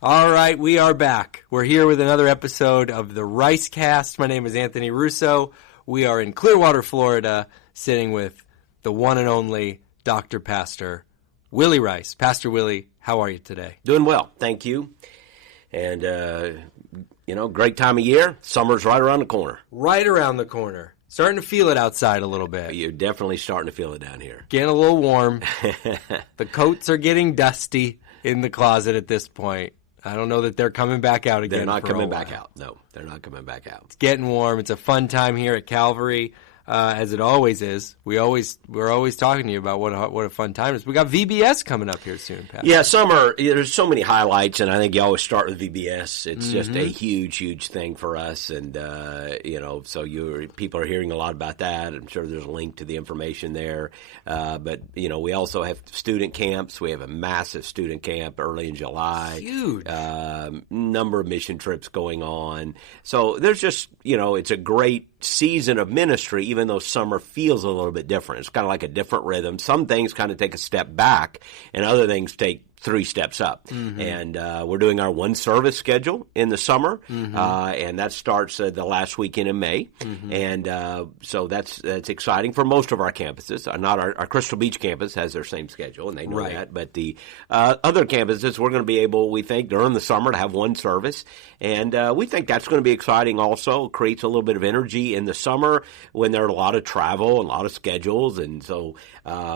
All right, we are back. We're here with another episode of the Ricecast. My name is Anthony Russo. We are in Clearwater, Florida, sitting with the one and only Dr. Pastor Willy Rice. Pastor Willy, how are you today? Doing well, thank you. And, great time of year. Summer's right around the corner. Right around the corner. Starting to feel it outside a little bit. You're definitely starting to feel it down here. Getting a little warm. The coats are getting dusty in the closet at this point. I don't know that they're coming back out again. They're not coming back out. No, they're not coming back out. It's getting warm. It's a fun time here at Calvary, as it always is. We're always talking to you about what a fun time it is. We got VBS coming up here soon, Pat. Yeah, summer. There's so many highlights, and I think you always start with VBS. It's just a huge thing for us, and so people are hearing a lot about that. I'm sure there's a link to the information there. But we also have student camps. We have a massive student camp early in July. Huge. Number of mission trips going on. So there's just it's a great season of ministry, even though summer feels a little bit different. It's kind of like a different rhythm. Some things kind of take a step back, and other things take 3 steps up. And we're doing our one service schedule in the summer, and that starts the last weekend in May. And so that's exciting for most of our campuses. Not our Crystal Beach campus has their same schedule, and they know that. But the other campuses, we're going to be able, we think, during the summer to have one service. And we think that's going to be exciting also. It creates a little bit of energy in the summer when there are a lot of travel and a lot of schedules. And so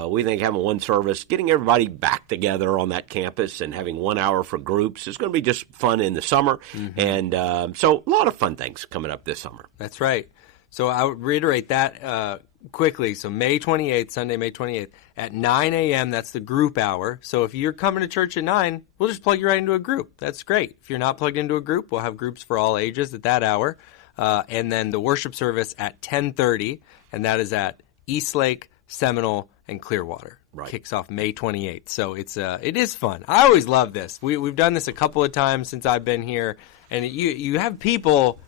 we think having one service, getting everybody back together on that campus and having 1 hour for groups is going to be just fun in the summer. And so a lot of fun things coming up this summer. That's right. So I would reiterate that quickly. So May 28th, Sunday, May 28th, at 9 a.m., that's the group hour. So if you're coming to church at 9, we'll just plug you right into a group. That's great. If you're not plugged into a group, we'll have groups for all ages at that hour. And then the worship service at 10:30, and that is at Eastlake, Seminole, and Clearwater. Right. Kicks off May 28th. So it is fun. I always love this. We've done this a couple of times since I've been here, and you have people.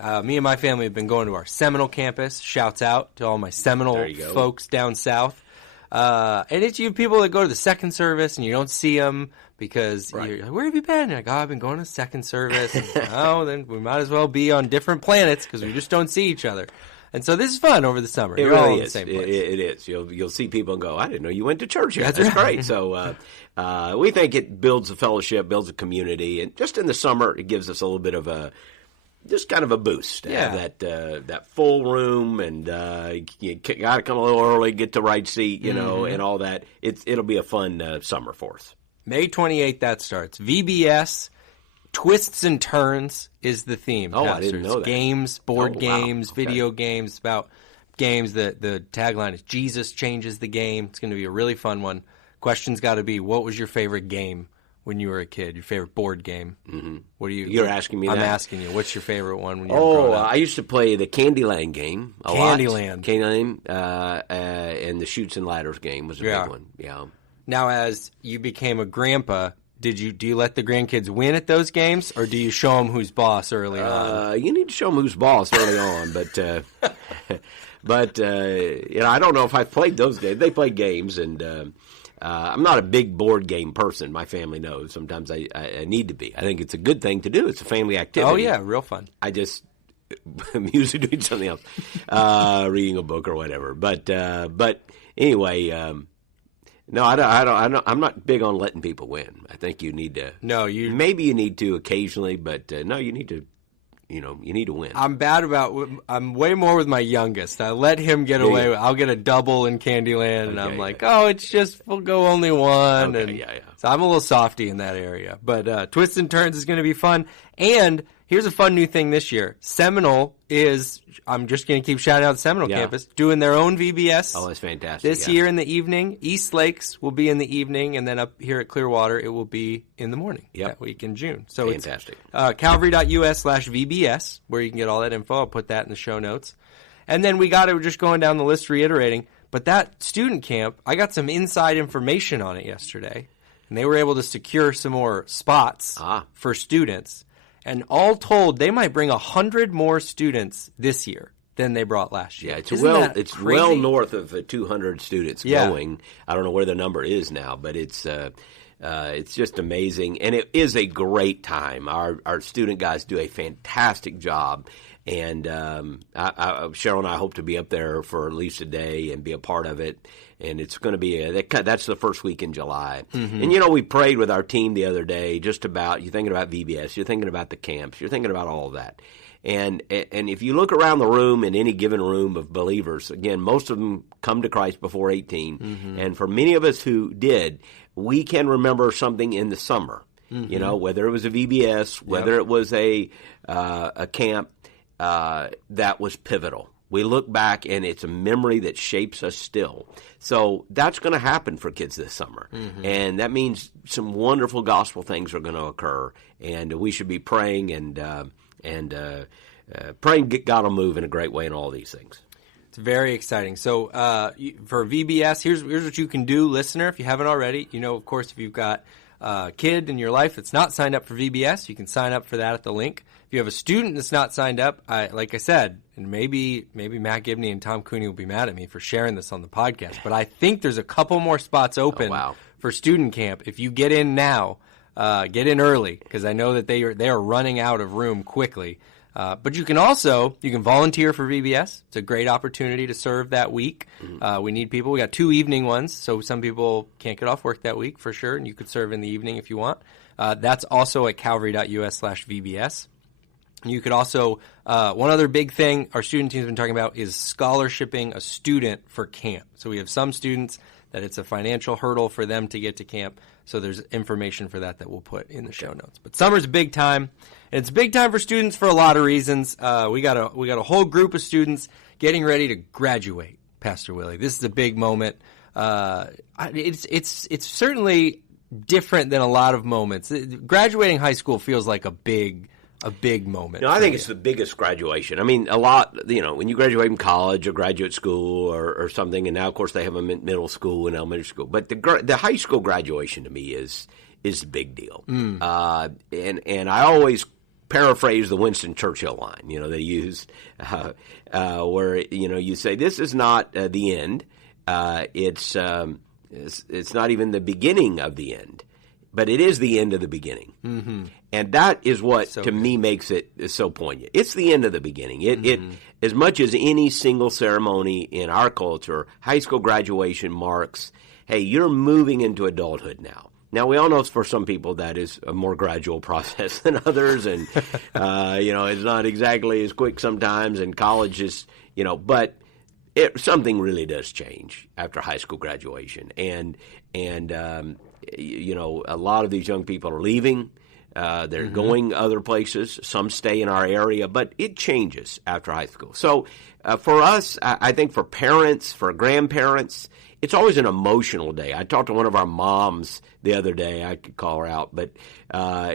Me and my family have been going to our Seminole campus. Shouts out to all my Seminole folks down south. And it's you people that go to the second service and you don't see them because you're like, where have you been? You're like, I've been going to second service. Then we might as well be on different planets because we just don't see each other. And so this is fun over the summer. It You're really all in is. the same place. It is. You'll see people and go, I didn't know you went to church here. That's right. Great. So we think it builds a fellowship, builds a community, and just in the summer it gives us a little bit of just kind of a boost to have that full room, and you got to come a little early, get the right seat, and all that. It'll be a fun summer for us. May 28th, that starts. VBS, Twists and Turns is the theme. Oh, Pastors. I didn't know that. Games, board games, Okay. video games, about games. The tagline is Jesus changes the game. It's going to be a really fun one. Question's got to be, what was your favorite game when you were a kid? Your favorite board game? What do you? You're asking me I'm that? asking you. What's your favorite one when you were growing up? I used to play the Candyland game a Candyland. lot. Candyland. And the Chutes and Ladders game was a big one. Yeah. Now, as you became a grandpa, do you let the grandkids win at those games, or do you show them who's boss early on? You need to show them who's boss early on, but I don't know if I've played those games. They play games, and I'm not a big board game person. My family knows. Sometimes I need to be. I think it's a good thing to do. It's a family activity. Oh yeah, real fun. I'm usually doing something else, reading a book or whatever. But anyway. No, I don't. I'm not big on letting people win. I think you need to. No, maybe you need to occasionally, but no, you need to. You need to win. I'm way more with my youngest. I let him get away. I'll get a double in Candyland, and I'm like, it's just we'll go only one. Okay, So I'm a little softy in that area. But Twists and Turns is going to be fun. And here's a fun new thing this year. Seminole is. I'm just going to keep shouting out the Seminole campus, doing their own VBS. Oh, that's fantastic. This year in the evening. East Lakes will be in the evening, and then up here at Clearwater, it will be in the morning that week in June. So fantastic. It's calvary.us/VBS, where you can get all that info. I'll put that in the show notes. And then we're just going down the list reiterating, but that student camp, I got some inside information on it yesterday, and they were able to secure some more spots for students. And all told, they might bring 100 more students this year than they brought last year. Yeah, it's well north of 200 students going. I don't know where the number is now, but it's It's just amazing, and it is a great time. Our student guys do a fantastic job, and Cheryl and I hope to be up there for at least a day and be a part of it. And it's going to be that's the first week in July. Mm-hmm. And, we prayed with our team the other day just about, you're thinking about VBS, you're thinking about the camps, you're thinking about all of that. And if you look around the room, in any given room of believers, again, most of them come to Christ before 18. Mm-hmm. And for many of us who did, we can remember something in the summer, mm-hmm. Whether it was a VBS, whether it was a camp that was pivotal. We look back, and it's a memory that shapes us still. So that's going to happen for kids this summer. Mm-hmm. And that means some wonderful gospel things are going to occur. And we should be praying and praying God will move in a great way in all these things. It's very exciting. So for VBS, here's what you can do, listener, if you haven't already. Of course, if you've got a kid in your life that's not signed up for VBS, you can sign up for that at the link. If you have a student that's not signed up, like I said, and maybe Matt Gibney and Tom Cooney will be mad at me for sharing this on the podcast, but I think there's a couple more spots open for student camp. If you get in now, get in early, because I know that they are running out of room quickly. But you can volunteer for VBS. It's a great opportunity to serve that week. Mm-hmm. We need people. We got 2 evening ones, so some people can't get off work that week for sure, and you could serve in the evening if you want. That's also at calvary.us/VBS. You could also, one other big thing our student team's been talking about is scholarshiping a student for camp. So we have some students that it's a financial hurdle for them to get to camp. So there's information for that we'll put in the show notes. But summer's a big time. And it's a big time for students for a lot of reasons. We got a whole group of students getting ready to graduate, Pastor Willie. This is a big moment. It's certainly different than a lot of moments. Graduating high school feels like a big moment. I think it's the biggest graduation. I mean, a lot, when you graduate from college or graduate school or something, and now, of course, they have them in middle school and elementary school. But the high school graduation to me is the big deal. And I always paraphrase the Winston Churchill line, they used, where, you say, this is not the end. It's not even the beginning of the end. But it is the end of the beginning. Mm-hmm. And that is what, to me, makes it so poignant. It's the end of the beginning. It as much as any single ceremony in our culture, high school graduation marks, hey, you're moving into adulthood now. Now, we all know for some people that is a more gradual process than others, and, it's not exactly as quick sometimes, and college is, but something really does change after high school graduation. And a lot of these young people are leaving. They're going other places. Some stay in our area, but it changes after high school. So for us, I think for parents, for grandparents, it's always an emotional day. I talked to one of our moms the other day. I could call her out, but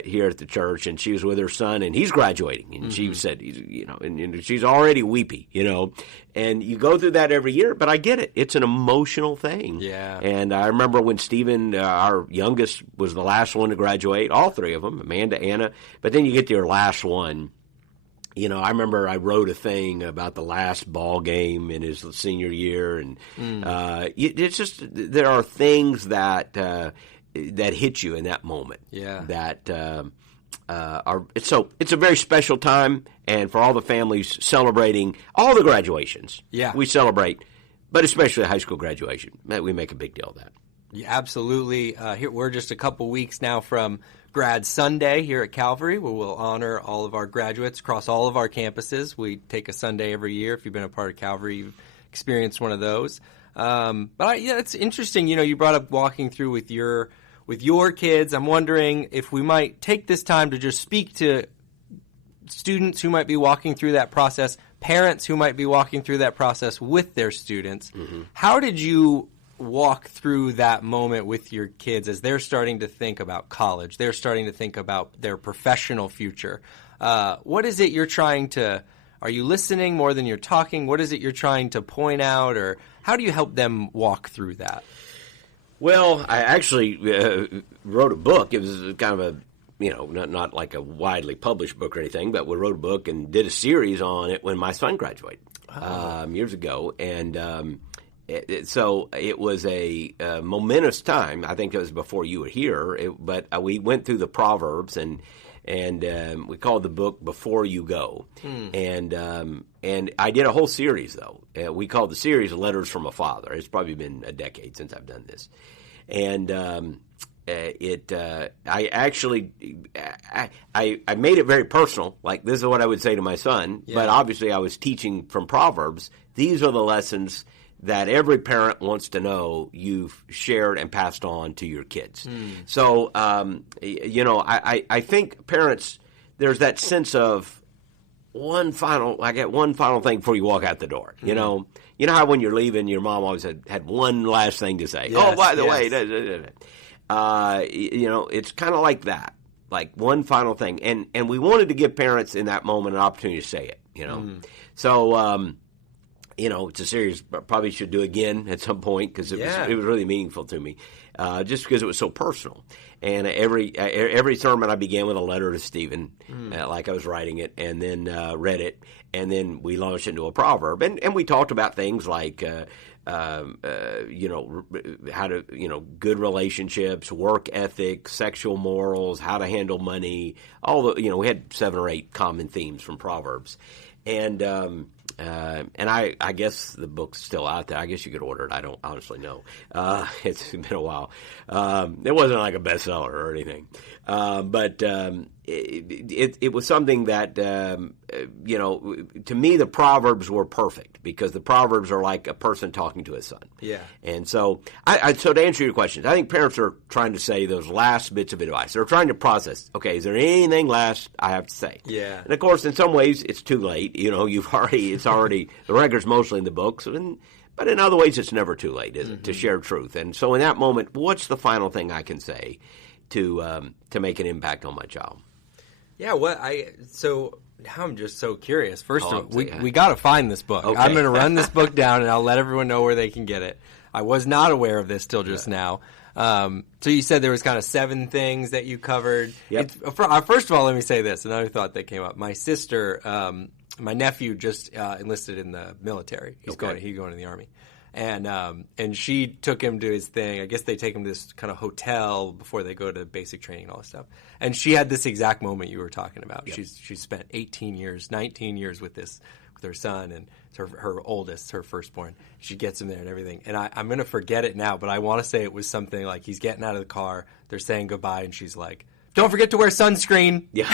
here at the church, and she was with her son, and he's graduating, and she said, and she's already weepy, and you go through that every year. But I get it; it's an emotional thing. Yeah. And I remember when Stephen, our youngest, was the last one to graduate. All three of them, Amanda, Anna, but then you get to your last one. I remember I wrote a thing about the last ball game in his senior year, and it's just there are things that hit you in that moment. Yeah. That it's a very special time, and for all the families celebrating all the graduations, we celebrate, but especially high school graduation, we make a big deal of that. Yeah, absolutely. Here we're just a couple weeks now from Grad Sunday here at Calvary, where we'll honor all of our graduates across all of our campuses. We take a Sunday every year. If you've been a part of Calvary, you've experienced one of those. It's interesting. You brought up walking through with your kids. I'm wondering if we might take this time to just speak to students who might be walking through that process, parents who might be walking through that process with their students. Mm-hmm. How did you walk through that moment with your kids as they're starting to think about college? They're starting to think about their professional future. What is it you're trying to – are you listening more than you're talking? What is it you're trying to point out, or how do you help them walk through that? Well, I actually wrote a book. It was kind of a not like a widely published book or anything, but we wrote a book and did a series on it when my son graduated years ago. And So it was a momentous time. I think it was before you were here, but we went through the Proverbs, and we called the book "Before You Go," and I did a whole series though. We called the series "Letters from a Father." It's probably been a decade since I've done this, and I actually I made it very personal. Like, this is what I would say to my son, but obviously I was teaching from Proverbs. These are the lessons that every parent wants to know you've shared and passed on to your kids. So, I think parents, there's that sense of I get one final thing before you walk out the door. You know how when you're leaving, your mom always had one last thing to say. Yes, oh, by the way, it's kind of like that, like one final thing. And we wanted to give parents in that moment an opportunity to say it, So, it's a series I probably should do again at some point, because it was really meaningful to me, just because it was so personal. And every sermon I began with a letter to Stephen, like I was writing it, and then read it, and then we launched into a proverb. And we talked about things like, how to, good relationships, work ethic, sexual morals, how to handle money, we had 7 or 8 common themes from Proverbs. And I guess the book's still out there. I guess you could order it. I don't honestly know. It's been a while. It wasn't like a bestseller or anything. But it was something that, to me, the Proverbs were perfect, because the Proverbs are like a person talking to his son. Yeah. And so, so to answer your question, I think parents are trying to say those last bits of advice. They're trying to process, okay, is there anything last I have to say? Yeah. And of course, in some ways, it's too late. It's already, the record's mostly in the books. But in other ways, it's never too late, is it, to share truth? And so in that moment, what's the final thing I can say to make an impact on my child? Yeah, so now I'm just so curious. First of all, we got to find this book. Okay. I'm going to run this book down, and I'll let everyone know where they can get it. I was not aware of this till just now. So you said there was kind of 7 things that you covered. Yep. First of all, let me say this. Another thought that came up. My sister, my nephew just enlisted in the military. He's going to the Army. And she took him to his thing. I guess they take him to this kind of hotel before they go to basic training and all this stuff. And she had this exact moment you were talking about. Yep. She's spent 19 years with her son, and it's her oldest, her firstborn. She gets him there and everything. And I'm going to forget it now, but I want to say it was something like he's getting out of the car, they're saying goodbye, and she's like, "Don't forget to wear sunscreen." Yeah.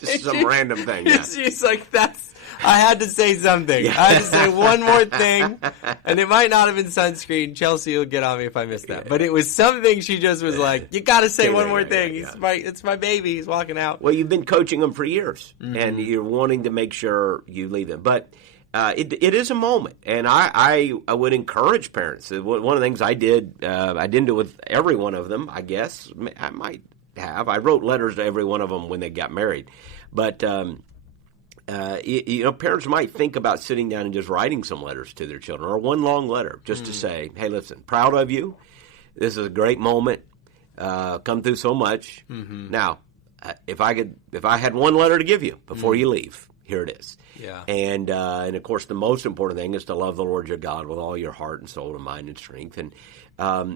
Just some random thing. Yeah. She's like, I had to say something. Yeah. I had to say one more thing, and it might not have been sunscreen. Chelsea will get on me if I missed that. But it was something she just was like, you got to say one more thing. It's my baby. He's walking out. Well, you've been coaching him for years, and you're wanting to make sure you leave him. But it is a moment, and I would encourage parents. One of the things I did, I didn't do it with every one of them, I guess. I might have. I wrote letters to every one of them when they got married. But parents might think about sitting down and just writing some letters to their children, or one long letter just to say, "Hey, listen, proud of you. This is a great moment. Come through so much. Now, if I had one letter to give you before you leave, here it is." Yeah. And of course, the most important thing is to love the Lord your God with all your heart and soul and mind and strength. And but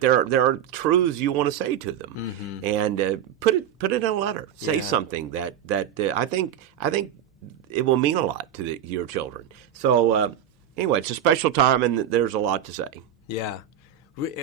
there are truths you want to say to them, and put it in a letter. Say something that I think it will mean a lot to your children. So anyway, it's a special time, and there's a lot to say. Yeah,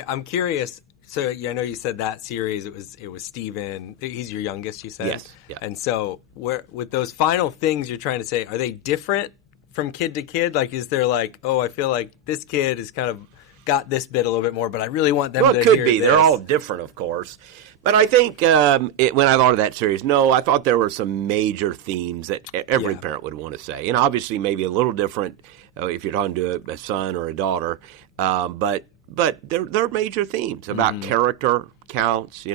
I'm curious. So I know you said that series. It was Stephen. He's your youngest, you said. Yes. Yeah. And so with those final things you're trying to say, are they different from kid to kid? Like, is there like, I feel like this kid has kind of got this bit a little bit more, but I really want them to hear this. Well, it could be. They're all different, of course. But I think when I thought of that series, I thought there were some major themes that every parent would want to say. And obviously maybe a little different if you're talking to a son or a daughter. But they're major themes about character counts,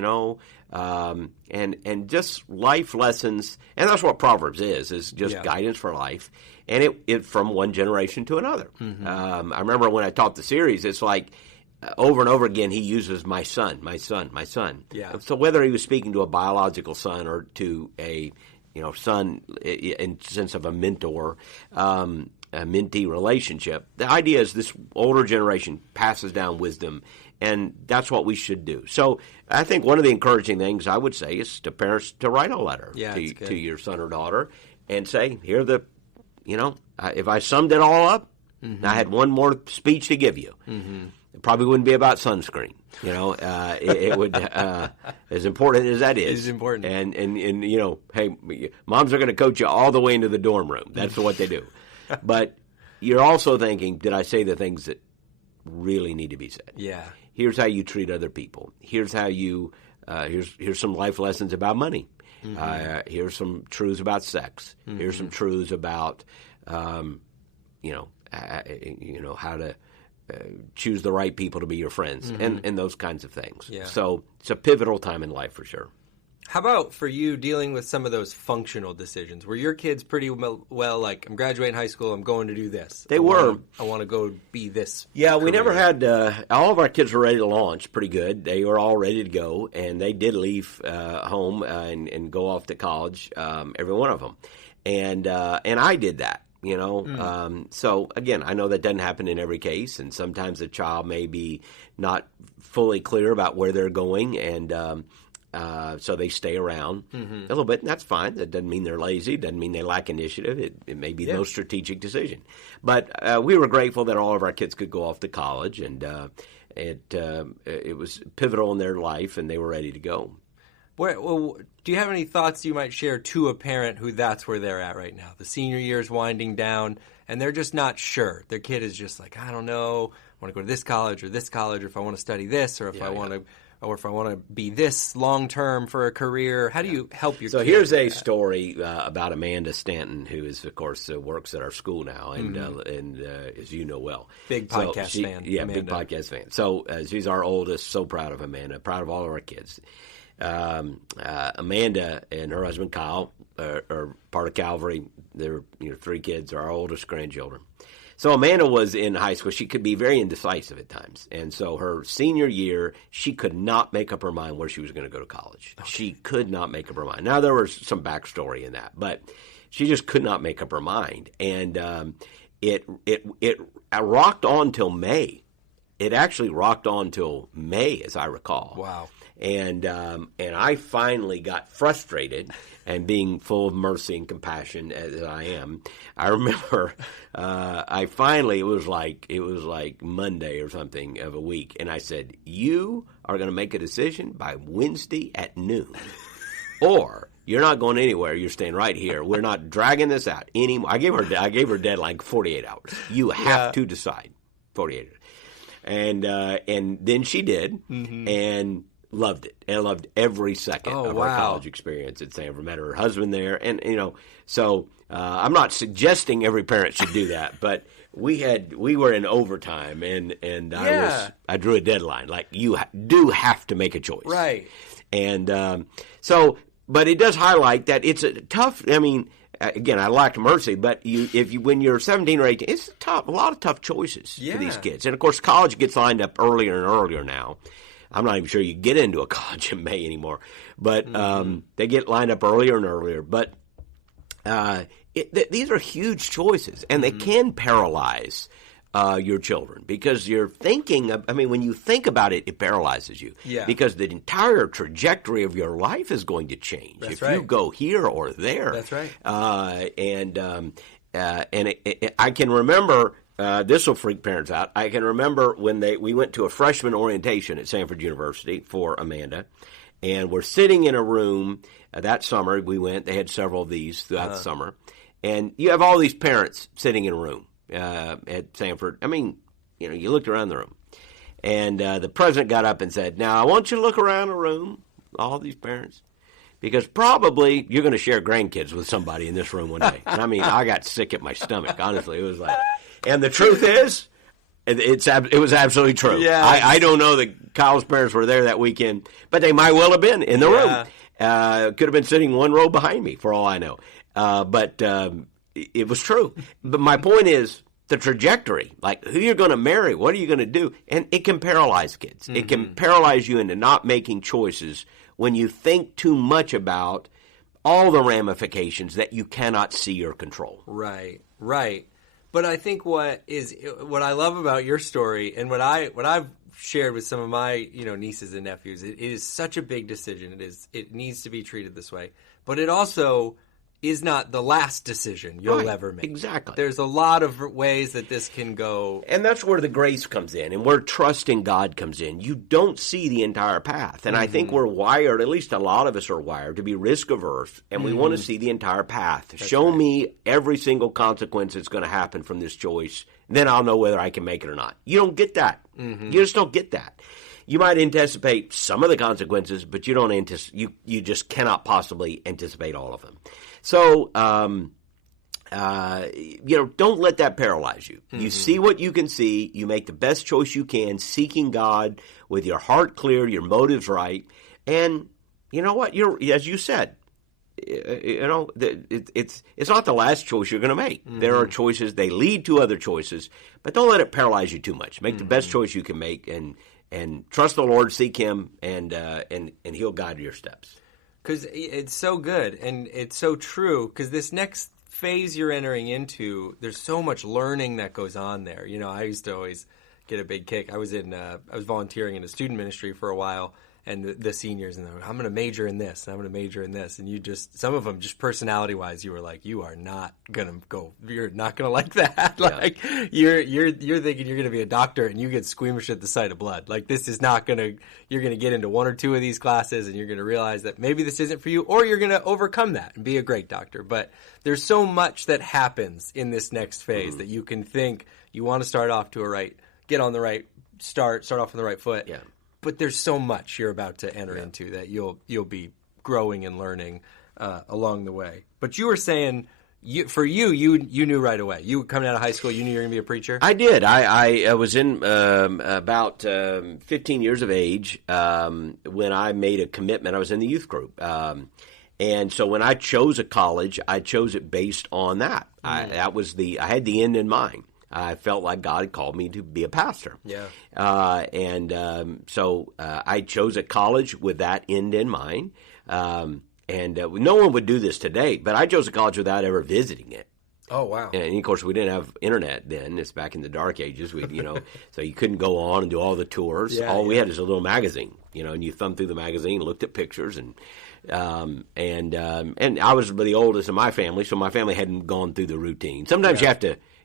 and just life lessons. And that's what Proverbs is just guidance for life. And it from one generation to another. I remember when I taught the series, it's like over and over again he uses my son, my son, my son. Yeah. So whether he was speaking to a biological son or to a son in sense of a mentor, mentee relationship. The idea is this older generation passes down wisdom, and that's what we should do. So I think one of the encouraging things I would say is to parents to write a letter to your son or daughter and say, here are the, if I summed it all up, I had one more speech to give you. It probably wouldn't be about sunscreen. It would, as important as that is. It's important. And hey, moms are going to coach you all the way into the dorm room. That's what they do. But you're also thinking, did I say the things that really need to be said? Yeah. Here's how you treat other people. Here's how you, here's some life lessons about money. Here's some truths about sex. Here's some truths about, how to choose the right people to be your friends and those kinds of things. Yeah. So it's a pivotal time in life for sure. How about for you dealing with some of those functional decisions? Were your kids pretty well like, I'm graduating high school, I'm going to do this? They were. I want to go be this. Yeah, we career. never had, all of our kids were ready to launch pretty good. They were all ready to go, and they did leave home and go off to college, every one of them. And I did that. So again, I know that doesn't happen in every case, and sometimes the child may be not fully clear about where they're going, and so they stay around a little bit, and that's fine. That doesn't mean they're lazy. Doesn't mean they lack initiative. It may be the most strategic decision. But we were grateful that all of our kids could go off to college, and it was pivotal in their life, and they were ready to go. Do you have any thoughts you might share to a parent who that's where they're at right now? The senior year is winding down, and they're just not sure. Their kid is just like, I don't know. I want to go to this college, or if I want to study this, or if I want to be this long term for a career. How do you help your? So here's a story about Amanda Stanton, who is, of course, works at our school now, and as you know well, big podcast fan. Yeah, Amanda. big podcast fan. So she's our oldest. So proud of Amanda. Proud of all of our kids. Amanda and her husband Kyle are part of Calvary. They're 3 kids, are our oldest grandchildren. So Amanda was in high school. She could be very indecisive at times. And so her senior year, she could not make up her mind where she was going to go to college. Okay. She could not make up her mind. Now, there was some backstory in that, but she just could not make up her mind. And it rocked on till May. It actually rocked on till May, as I recall. Wow. And I finally got frustrated, and being full of mercy and compassion as I am, I remember it was like Monday or something of a week, and I said, you are going to make a decision by Wednesday at noon, or you're not going anywhere. You're staying right here. We're not dragging this out anymore. I gave her deadline 48 hours. You have to decide 48 hours. And then she did, and loved it. And loved every second of our college experience at Sanford. Met her husband there. And, so I'm not suggesting every parent should do that, but we were in overtime, and I drew a deadline. Like, you do have to make a choice. Right. And but it does highlight that it's a tough, again, I lacked mercy, but when you're 17 or 18, it's a lot of tough choices for these kids. And, of course, college gets lined up earlier and earlier now. I'm not even sure you get into a college in May anymore, but they get lined up earlier and earlier. But these are huge choices, and they can paralyze your children, because you're thinking when you think about it, it paralyzes you. Yeah. Because the entire trajectory of your life is going to change if you go here or there. That's right. I can remember. This will freak parents out. I can remember when we went to a freshman orientation at Sanford University for Amanda, and we're sitting in a room that summer. We went. They had several of these throughout the summer, and you have all these parents sitting in a room at Sanford. You looked around the room, and the president got up and said, "Now I want you to look around the room, all these parents, because probably you're going to share grandkids with somebody in this room one day." And I got sick at my stomach. Honestly, it was like. And the truth is, it was absolutely true. Yes. I don't know that Kyle's parents were there that weekend, but they might well have been in the room. Could have been sitting one row behind me, for all I know. But it was true. But my point is the trajectory, like who you're going to marry, what are you going to do? And it can paralyze kids. It can paralyze you into not making choices when you think too much about all the ramifications that you cannot see or control. Right, right. But I think what I love about your story and what I've shared with some of my nieces and nephews, it is such a big decision. It needs to be treated this way, but it also is not the last decision you'll ever make. Exactly. There's a lot of ways that this can go. And that's where the grace comes in and where trusting God comes in. You don't see the entire path. And I think we're wired, at least a lot of us are wired, to be risk averse, and we want to see the entire path. That's Show right. me every single consequence that's going to happen from this choice, then I'll know whether I can make it or not. You don't get that. You just don't get that. You might anticipate some of the consequences, but you just cannot possibly anticipate all of them. So, don't let that paralyze you. You see what you can see. You make the best choice you can, seeking God with your heart clear, your motives right. And you know what? As you said, it's not the last choice you're going to make. There are choices. They lead to other choices, but don't let it paralyze you too much. Make the best choice you can make, and trust the Lord, seek Him, and He'll guide your steps. Because it's so good and it's so true. Because this next phase you're entering into, there's so much learning that goes on there. I used to always get a big kick. I was volunteering in a student ministry for a while, and the seniors, and I'm going to major in this, and I'm going to major in this, and some of them just personality wise, you were like, you are not going to go, you're not going to like that. Like you're thinking you're going to be a doctor, and you get squeamish at the sight of blood. Like this is not going to, you're going to get into one or two of these classes, and you're going to realize that maybe this isn't for you, or you're going to overcome that and be a great doctor. But there's so much that happens in this next phase that you can think you want to start off get on the right start off on the right foot. Yeah. But there's so much you're about to enter into that you'll be growing and learning along the way. But you were saying, you knew right away. You coming out of high school, you knew you were going to be a preacher? I did. I was in about 15 years of age when I made a commitment. I was in the youth group. And so when I chose a college, I chose it based on that. I had the end in mind. I felt like God had called me to be a pastor. Yeah. So I chose a college with that end in mind. No one would do this today, but I chose a college without ever visiting it. Oh, wow. And, of course, we didn't have internet then. It's back in the dark ages. So you couldn't go on and do all the tours. Yeah, all we had is a little magazine, and you thumb through the magazine, looked at pictures, and I was the oldest in my family, so my family hadn't gone through the routine. Sometimes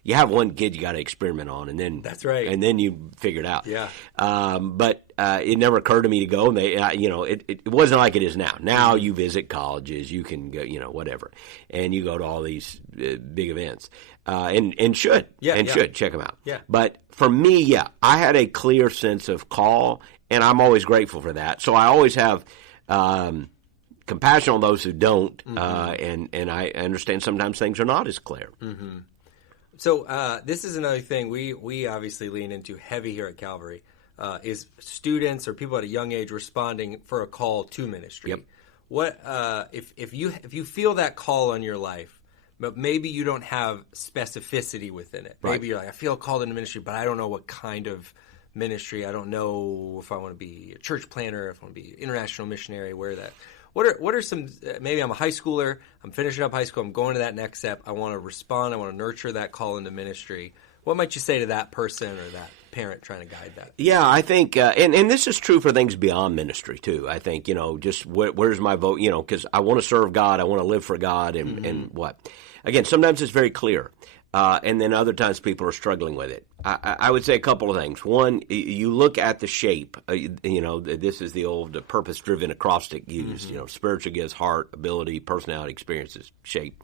you have one kid you got to experiment on, and then that's right, and then you figure it out. Yeah. But it never occurred to me to go. And it wasn't like it is now. Now you visit colleges, you can go, whatever, and you go to all these big events, and should check them out. Yeah. But for me, I had a clear sense of call, and I'm always grateful for that. So I always have compassion on those who don't, and I understand sometimes things are not as clear. Mm-hmm. So this is another thing we obviously lean into heavy here at Calvary is students or people at a young age responding for a call to ministry. Yep. What if you feel that call on your life, but maybe you don't have specificity within it. Right. Maybe you're like, I feel called into ministry, but I don't know what kind of ministry. I don't know if I want to be a church planter, if I want to be an international missionary, where that. What are some, maybe I'm a high schooler, I'm finishing up high school, I'm going to that next step, I want to respond, I want to nurture that call into ministry. What might you say to that person or that parent trying to guide that? Yeah, I think, and this is true for things beyond ministry too. I think, just where's my vote, because I want to serve God, I want to live for God, and what? Again, sometimes it's very clear. And then other times people are struggling with it. I would say a couple of things. One, you look at the shape. This is the old purpose-driven acrostic used. Spiritual gifts, heart, ability, personality, experiences, shape.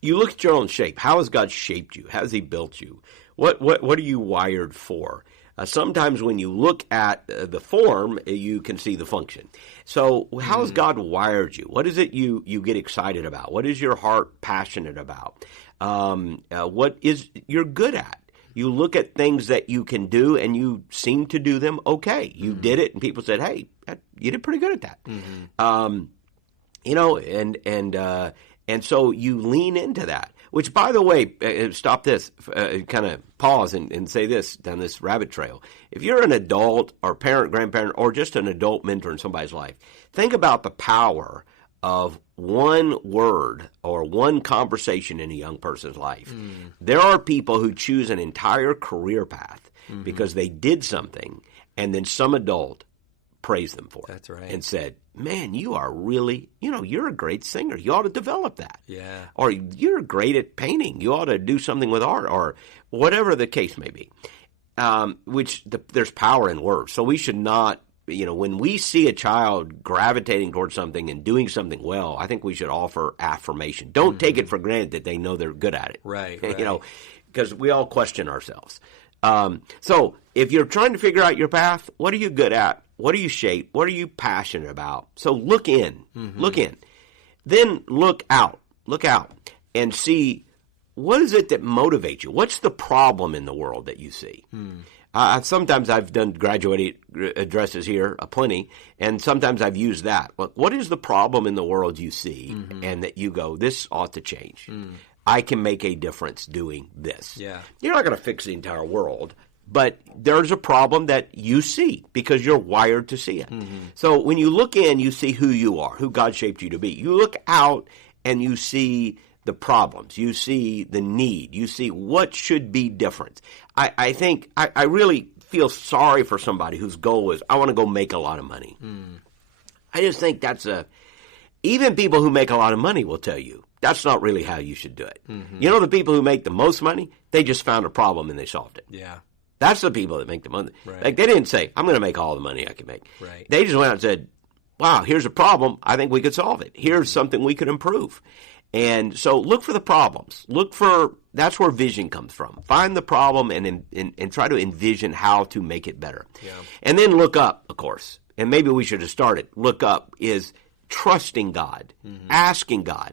You look at your own shape. How has God shaped you? How has He built you? What are you wired for? Sometimes when you look at the form, you can see the function. So how has God wired you? What is it you get excited about? What is your heart passionate about? What is you're good at? You look at things that you can do, and you seem to do them okay. You did it, and people said, "Hey, you did pretty good at that." And so you lean into that. Which, by the way, stop this, kind of pause and say this down this rabbit trail. If you're an adult or parent, grandparent, or just an adult mentor in somebody's life, think about the power of one word or one conversation in a young person's life. There are people who choose an entire career path because they did something, and then some adult praised them for it. That's right. And said, man, you are really, you're a great singer. You ought to develop that. Yeah. Or you're great at painting. You ought to do something with art, or whatever the case may be. There's power in words. So we should not, when we see a child gravitating towards something and doing something well, I think we should offer affirmation. Don't take it for granted that they know they're good at it. Right. Because we all question ourselves. So if you're trying to figure out your path, what are you good at? What do you shape? What are you passionate about? So look in. Then look out and see, what is it that motivates you? What's the problem in the world that you see? Sometimes I've done graduate addresses here, plenty, and sometimes I've used that. What is the problem in the world you see and that you go, this ought to change? I can make a difference doing this. Yeah. You're not going to fix the entire world, but there's a problem that you see because you're wired to see it. So when you look in, you see who you are, who God shaped you to be. You look out and you see the problems. You see the need. You see what should be different. I think I really feel sorry for somebody whose goal is, I want to go make a lot of money. I just think even people who make a lot of money will tell you, that's not really how you should do it. The people who make the most money, they just found a problem and they solved it. Yeah. That's the people that make the money. Right. Like, they didn't say, I'm going to make all the money I can make. Right. They just went out and said, wow, here's a problem. I think we could solve it. Here's something we could improve. And so look for the problems. That's where vision comes from. Find the problem and try to envision how to make it better. Yeah. And then look up, of course. And maybe we should have started. Look up is trusting God, asking God.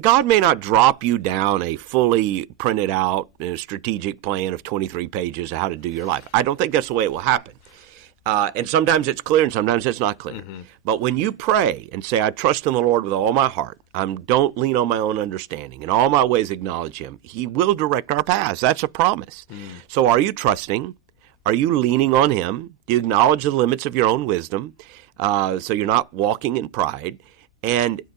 God may not drop you down a fully printed out strategic plan of 23 pages of how to do your life. I don't think that's the way it will happen. And sometimes it's clear and sometimes it's not clear. But when you pray and say, I trust in the Lord with all my heart, don't lean on my own understanding, in all my ways acknowledge Him, He will direct our paths. That's a promise. So are you trusting? Are you leaning on Him? Do you acknowledge the limits of your own wisdom so you're not walking in pride?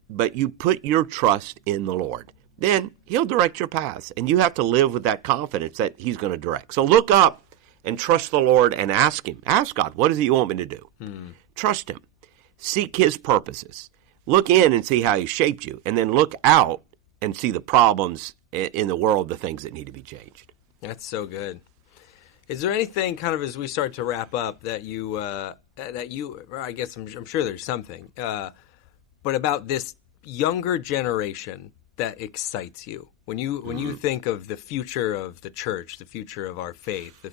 But you put your trust in the Lord. Then He'll direct your paths, and you have to live with that confidence that He's going to direct. So look up and trust the Lord and ask Him. Ask God, what is it you want me to do? Trust Him. Seek His purposes. Look in and see how He shaped you, and then look out and see the problems in the world, the things that need to be changed. That's so good. Is there anything kind of as we start to wrap up that you, I guess I'm sure there's something, but about this younger generation that excites you when you think of the future of the church, the future of our faith,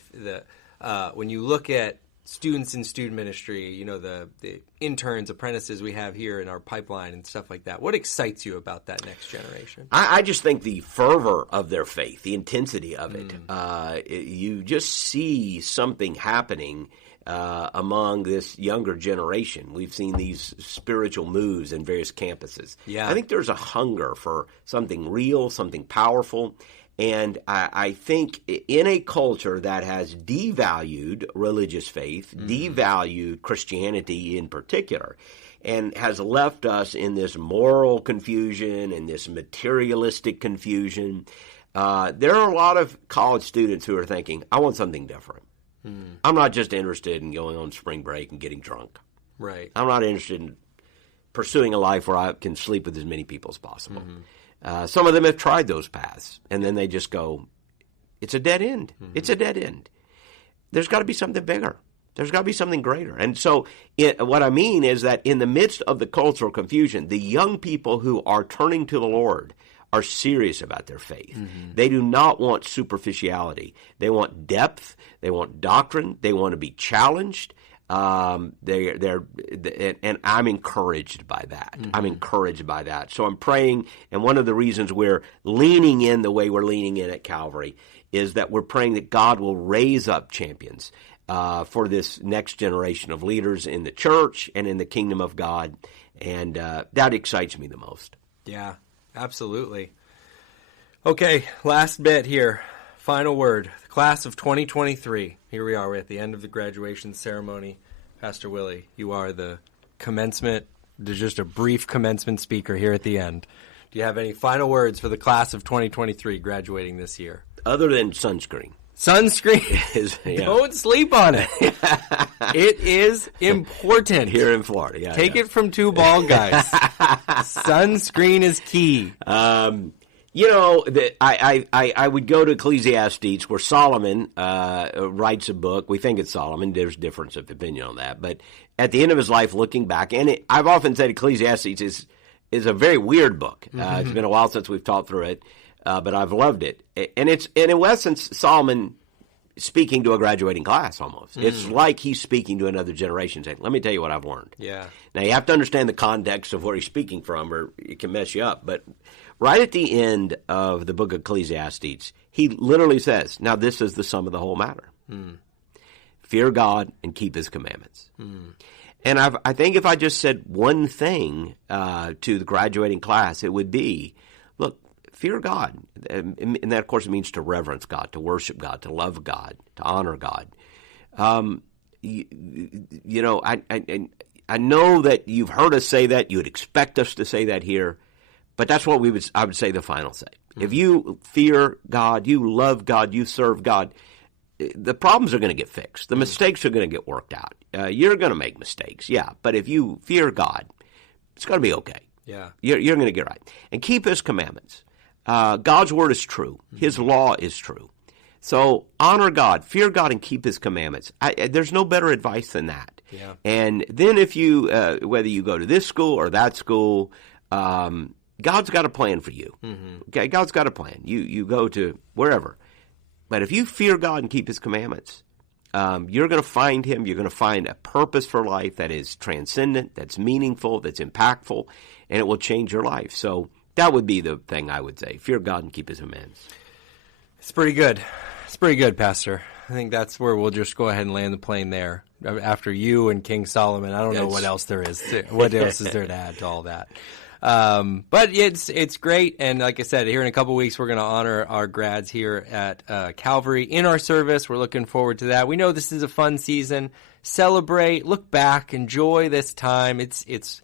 when you look at students in student ministry, the interns, apprentices we have here in our pipeline and stuff like that. What excites you about that next generation? I just think the fervor of their faith, the intensity of it, you just see something happening among this younger generation. We've seen these spiritual moves in various campuses. Yeah. I think there's a hunger for something real, something powerful. And I think in a culture that has devalued religious faith, devalued Christianity in particular, and has left us in this moral confusion and this materialistic confusion, there are a lot of college students who are thinking, I want something different. I'm not just interested in going on spring break and getting drunk. Right. I'm not interested in pursuing a life where I can sleep with as many people as possible. Some of them have tried those paths, and then they just go, it's a dead end. It's a dead end. There's got to be something bigger. There's got to be something greater. And so what I mean is that in the midst of the cultural confusion, the young people who are turning to the Lord are serious about their faith. They do not want superficiality. They want depth. They want doctrine. They want to be challenged. And I'm encouraged by that. I'm encouraged by that. So I'm praying, and one of the reasons we're leaning in the way we're leaning in at Calvary is that we're praying that God will raise up champions for this next generation of leaders in the church and in the kingdom of God, and that excites me the most. Yeah, absolutely. Okay, last bit here. Final word. The class of 2023. Here we are. We're at the end of the graduation ceremony. Pastor Willy, you are the commencement just a brief commencement speaker here at the end. Do you have any final words for the class of 2023 graduating this year? Other than sunscreen. Sunscreen. Don't sleep on it. It is important. Here in Florida, yeah. Take it from two bald guys. Sunscreen is key. I would go to Ecclesiastes where Solomon writes a book. We think it's Solomon. There's difference of opinion on that. But at the end of his life, looking back, and I've often said Ecclesiastes is a very weird book. It's been a while since we've taught through it, but I've loved it. And in essence, Solomon speaking to a graduating class almost. It's like he's speaking to another generation saying, let me tell you what I've learned. Yeah. Now, you have to understand the context of where he's speaking from or it can mess you up. But right at the end of the book of Ecclesiastes, he literally says, now this is the sum of the whole matter. Fear God and keep his commandments. And I think if I just said one thing to the graduating class, it would be, look, fear God. And that, of course, means to reverence God, to worship God, to love God, to honor God. I know that you've heard us say that. You would expect us to say that here. But that's what I would say the final say. If you fear God, you love God, you serve God, the problems are going to get fixed. The mistakes are going to get worked out. You're going to make mistakes, yeah. But if you fear God, it's going to be okay. Yeah, you're going to get right. And keep his commandments. God's word is true. His law is true. So honor God, fear God, and keep his commandments. There's no better advice than that. Yeah. And then if you, whether you go to this school or that school, God's got a plan for you. Okay, God's got a plan. You go to wherever. But if you fear God and keep his commandments, you're going to find him. You're going to find a purpose for life that is transcendent, that's meaningful, that's impactful, and it will change your life. So that would be the thing I would say. Fear God and keep his commandments. It's pretty good. It's pretty good, Pastor. I think that's where we'll just go ahead and land the plane there. After you and King Solomon, I don't know what else there is. What else is there to add to all that? But it's great, and like I said, here in a couple weeks we're going to honor our grads here at Calvary in our service. We're looking forward to that. We know this is a fun season. Celebrate, look back, enjoy this time. It's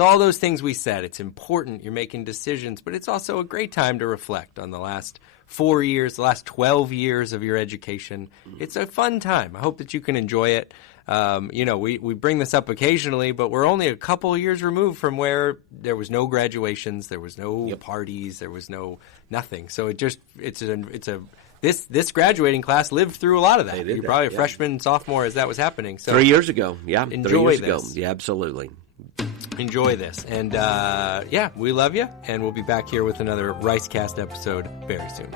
all those things we said. It's important. You're making decisions, but it's also a great time to reflect on the last 4 years, the last 12 years of your education. It's a fun time. I hope that you can enjoy it. We bring this up occasionally, but we're only a couple of years removed from where there was no graduations, there was no parties, there was nothing. So this graduating class lived through a lot of that. You're probably a freshman, sophomore as that was happening. So 3 years ago, yeah, enjoy 3 years this. ago, yeah, absolutely. Enjoy this, and we love you, and we'll be back here with another Ricecast episode very soon.